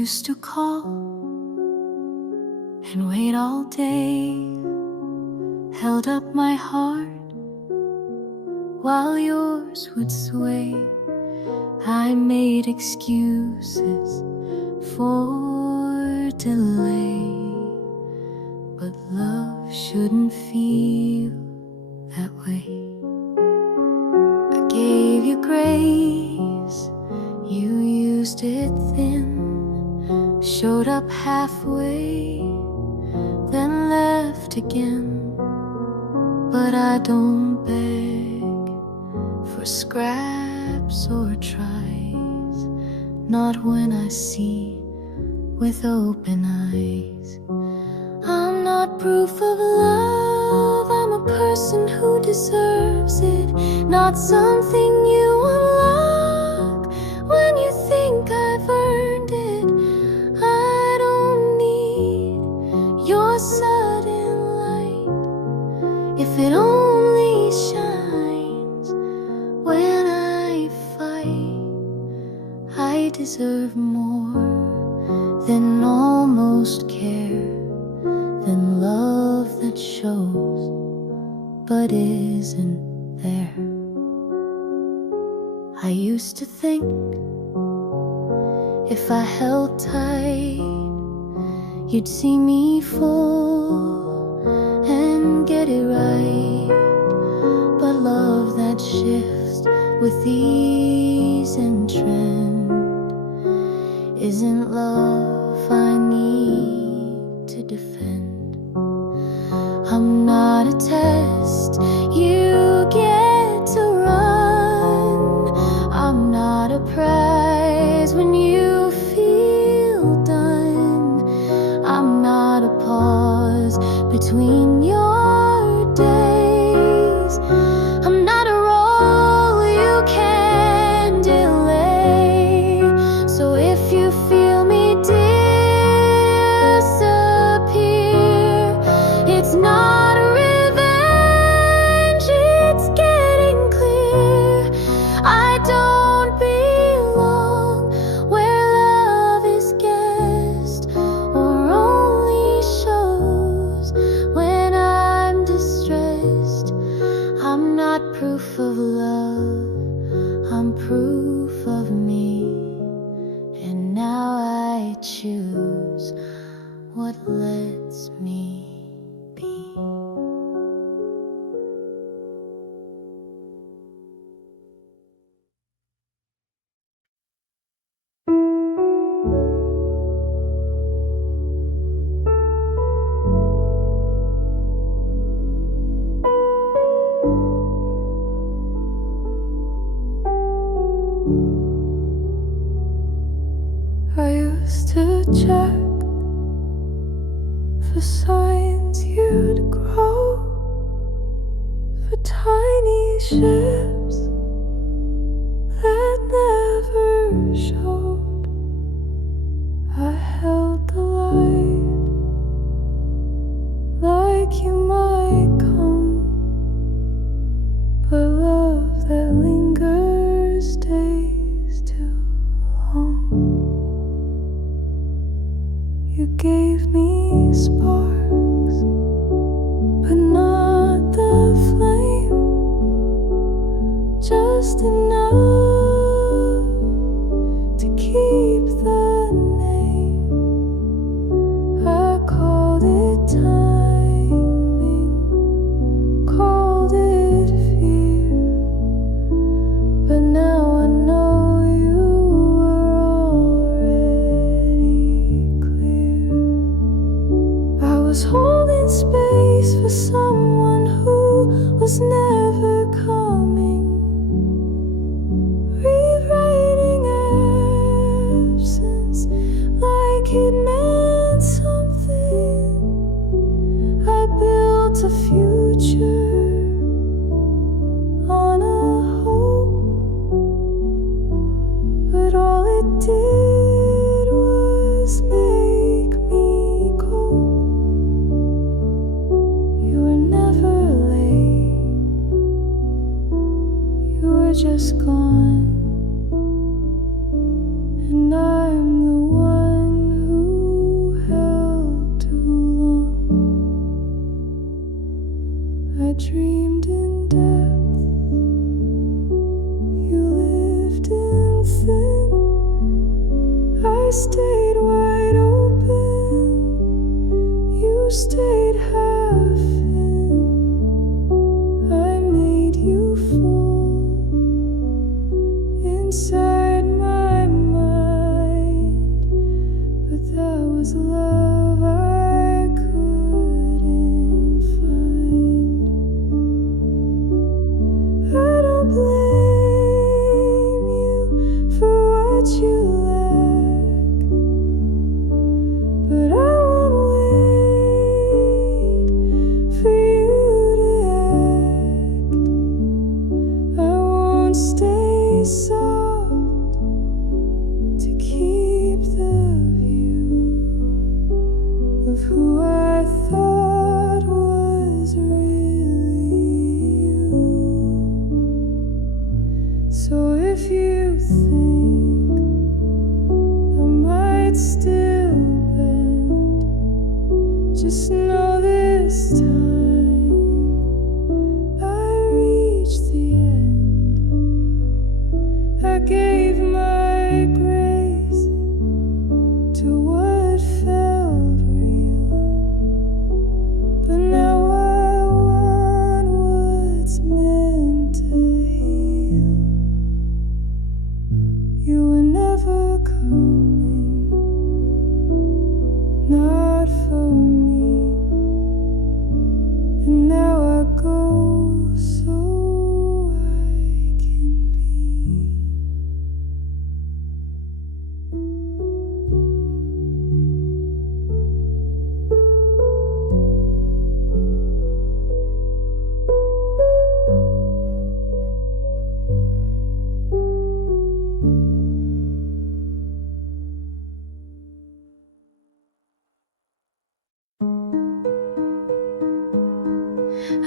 used to call and wait all day, held up my heart while yours would sway. I made excuses for delay, but love shouldn't feel that way. I gave you grace, you used it thin, showed up halfway, then left again. But I don't beg for scraps or tries, not when I see with open eyes. I'm not proof of love, I'm a person who deserves it, not something you unlock when you think I've earned it. I don't need your sudden light if it only shines when I fight. I deserve more than almost care, than love that shows but isn't there. I used to think if I held tight, you'd see me fall and get it right. But love that shifts with ease and trend isn't love I need to defend. I'm not a test you get to run, I'm not a prize when you feel done, I'm not a pause between your days, I'm not a role you can delay. So if you feel me disappear, it's not revenge, it's getting clear. I don't belong where love is guest or only shows when I'm distressed. I'm not proof of love, I'm proof of me, and now I choose what lets me be. I used to check for signs you'd grow, for tiny ships that never showed. I held the light like you might come, but love that lingers stays too long. You gave me sparks, but not the flame, just enough to keep the name. I called it timing, called it fear, but now I know you were already clear. I was holding space for someone who was never coming, rewriting absence like it meant something. I built a future on a hope, but all it did was make me cope. You were never late, dreamed in depth. You lived in thin. I stayed wide open. You stayed half in. I made you full inside my mind, but that was love I couldn't find. I don't blame you for what you lack, but I won't wait for you to act. I won't stay soft to keep the view of who I thought was really you. So if you think I might still bend, just know this time I reached the end. I gave my grace to what felt real, but now I want what's meant to heal. You were never coming, not for me, and now I go so I can be.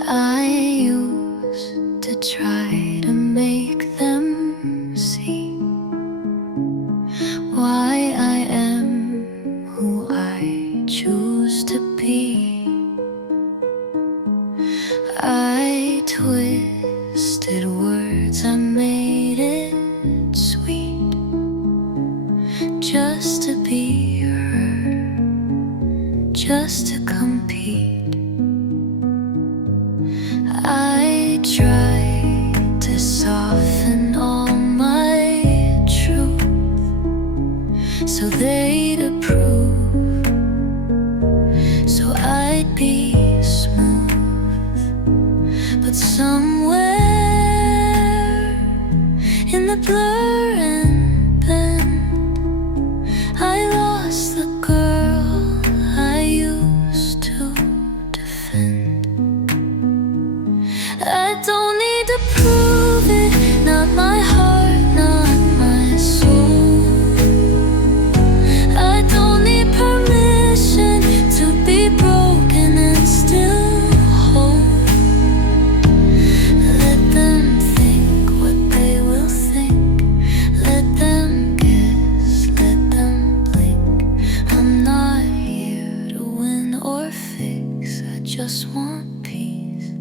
I used to try to make them see why I am who I choose to be. I twisted words, I made it sweet, just to be her, just to compete. I tried to soften all my truth so they'd approve, so I'd be smooth. But somewhere in the blur and bend, I lost the girl I used to defend. I don't need to prove it, not my heart, not my soul. I don't need permission to be broken and still whole. Let them think what they will think. Let them guess, let them blink. I'm not here to win or fix, I just want peace.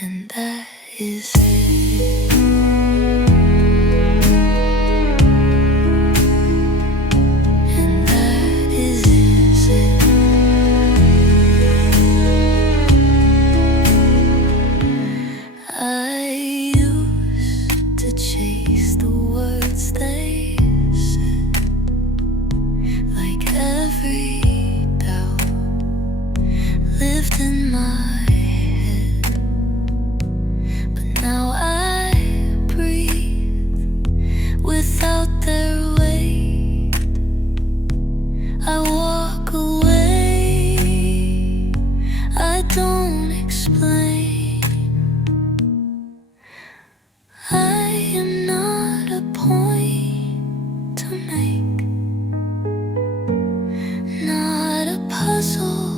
And that is it. And that is it. I used to chase the words they said, like every doubt lived in my head. But now I breathe without their weight. I walk away, I don't explain. I am not a point to make, not a puzzle,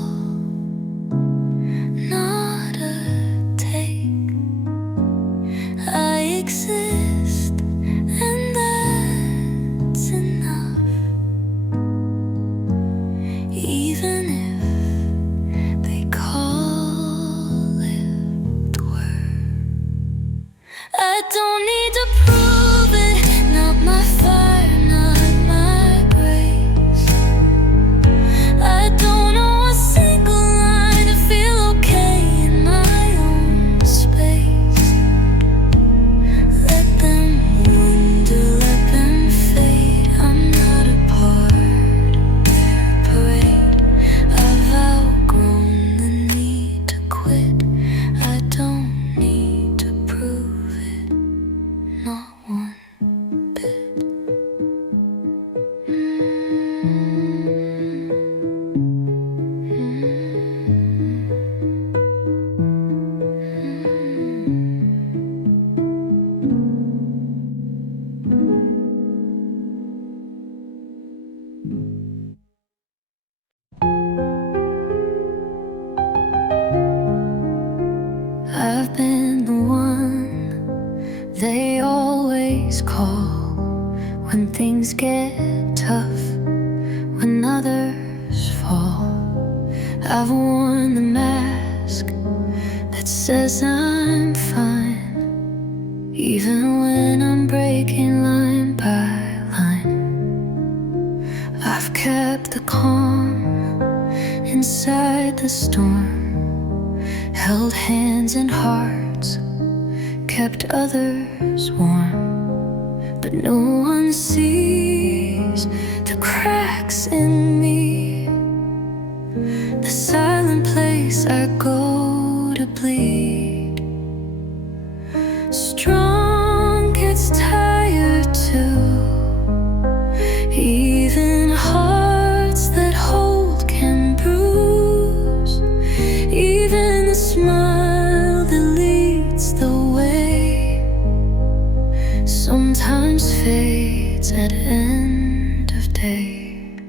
I've worn the mask that says I'm fine, even when I'm breaking line by line. I've kept the calm inside the storm, held hands and hearts, kept others warm. But no one sees the cracks in me, the silent place I go to bleed. Strong gets tired too, even hearts that hold can bruise. Even the smile that leads the way sometimes fades at end of day.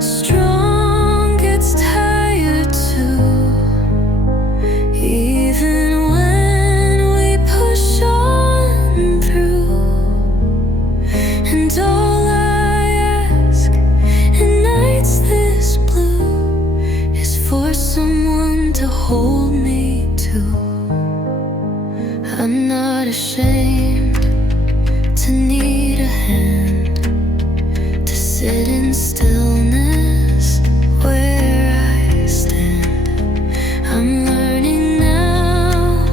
Strong gets tired too, even when we push on through. And all I ask in nights this blue is for someone to hold me too. I'm not ashamed to need a hand, to sit in stillness where I stand. I'm learning now,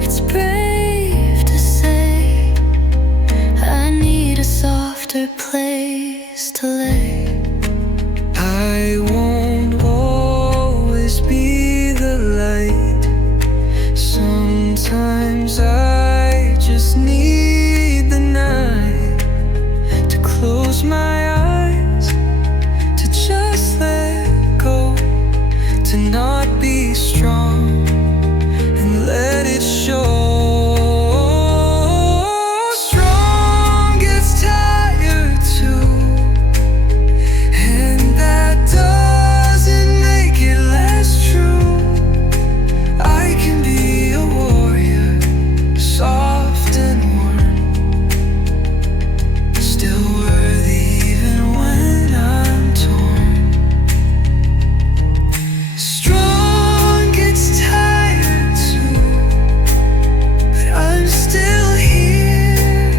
it's brave to say I need a softer place to lay. I won't always be the light. Sometimes I just need the night to close my eyes, to just let go, to not be strong and let it show. Strong gets tired too, and that doesn't make it less true. I can be a warrior, soft and warm, still worthy even when I'm torn. Strong gets tired too, but I'm still here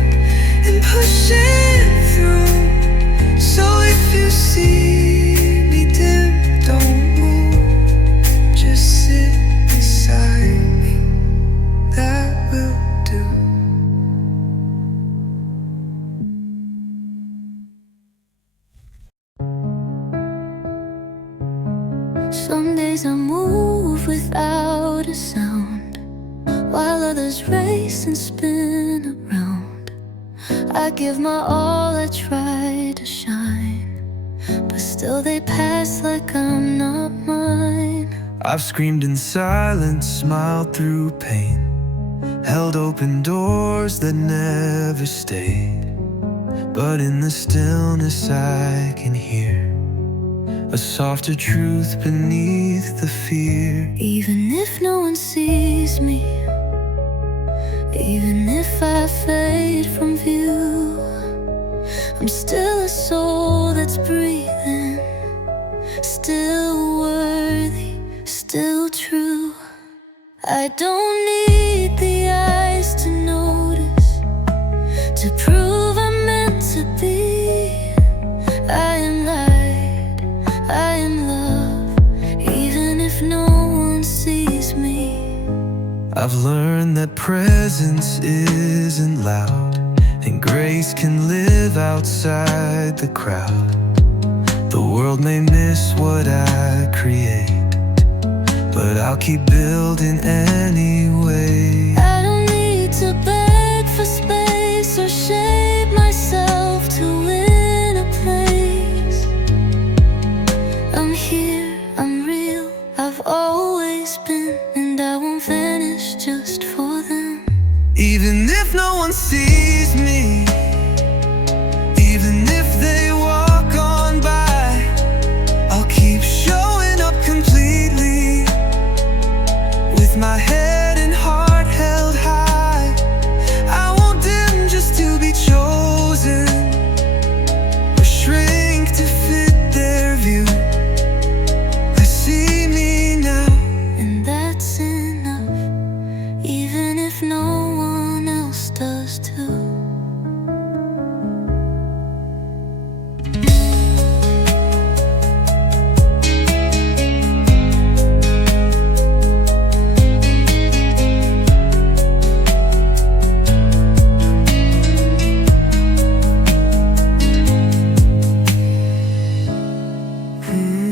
and pushing through. So if you see me dim, don't move, just sit beside me, that will do. Some days I move without a sound, while others race and spin around. I give my all, I try to shine, but still they pass like I'm not mine. I've screamed in silence, smiled through pain, held open doors that never stayed. But in the stillness I can hear a softer truth beneath the fear. Even if no one sees me, even if I fade from view, I'm still a soul that's breathing, still worthy, still true. I don't need the eyes to notice, to prove I'm meant to be. I am light, I am love, even if no one sees me. I've learned that presence isn't loud, and grace can live outside the crowd. The world may miss what I create, but I'll keep building anyway. I don't need to beg for space or shape myself to win a place. I'm here, I'm real, I've always been, and I won't vanish just for them. Even if no one sees me, even if they walk on by, I'll keep showing up completely, with my head and heart held high. I won't dim just to be chosen, or shrink to fit their view. Hmm.